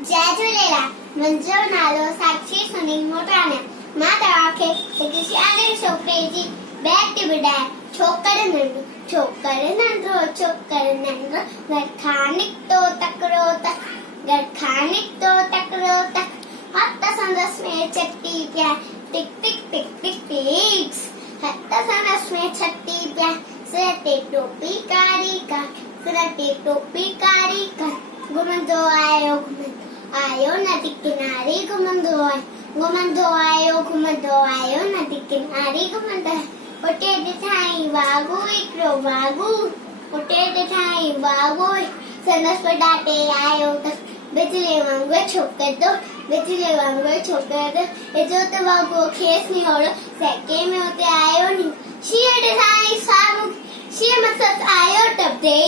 जय झूलेलाल। मुंहिंजो नालो साक्षी सुनील मोटवानी। मां तव्हांखे हिकु सियाणे छोकिरे जी बैग थी ॿुधायां। छोकिरो नंढो घर खां निकितो तकिड़ो तक, घर खां निकितो तकिड़ो तक, हथ संदसि में चटी पिया टिक टिक टिक टिक टिक्स, हथ संदसि में छटी पिया, सिर ते टोपी कारी का, सिर ते टोपी कारी का, घुमंदो आयो नदी किनारे घुमंदो आयो नदी किनारे घुमंदो आयो। उते ॾिठाई वागू हिकिड़ो वागू, उते ॾिठाई वागू संदसि पटाटे आयो त बिजली वांगुरु छोकिरदो एजो त वागू खेसि नी ओड़ो सेके में उते आयो नी। शींहं ॾिठाई साम्हूं, शींहं मथां आयो टपदे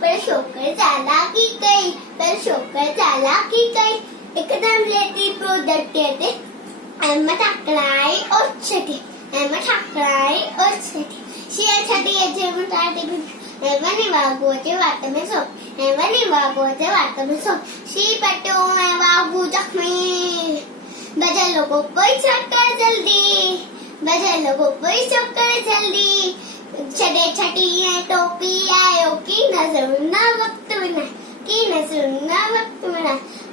पर छोकिर चालाकी कई, हिकदम लेटी पियो दटे ते ऐं मथां टकराई उछटी, शींहं छॾी अचे पटाटे ऐं वञी वागूअ जे वात में सो, शींहं पटियो ऐं वागू जख्मी। बजल को कोई चक्कर जल्दी, छॾे छटी ऐं टोपी आयो की नज़र न वक़्त मिला,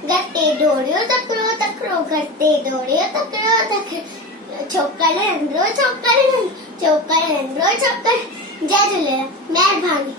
गते दौड़ियो तकिड़ो, छोकर नंढो छोकर, जय झूलेलाल, महिरबानी।